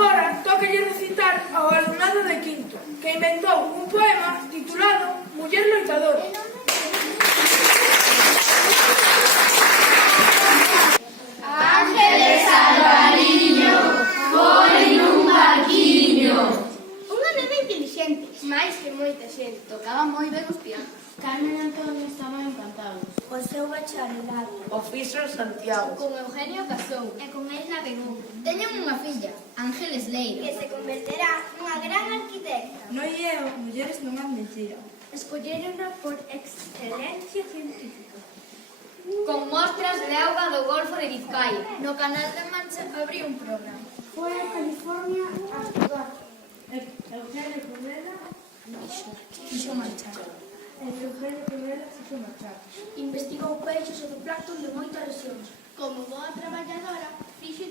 Agora tócalle recitar ao alumnado de quinto, que inventou un poema titulado Muller loitadora. Ángeles Alvariño, foi nun barquiño. Unha nena intelixente, máis que moita xente. Tocaba moi ben os pianos. Carmen e Antonio estaban encantados. O seu bacharelato. O fixo en Santiago. Con Eugenio casou. E con el navegou. Teñen unha filla, Ángeles Leiro. Que se converterá nunha gran arquitecta. Noi e as mulleres non as mentira. Escolléronla por excelencia científica. Con mostras de auga do Golfo de Vizcaya. No Canal de Mancha abriu un programa. Foi a California a estudar. Eugenio Cunela Fixo marchar. fixo marchar. Investigou peixes e zooplancton de moitas rexións. Como boa traballadora, fixo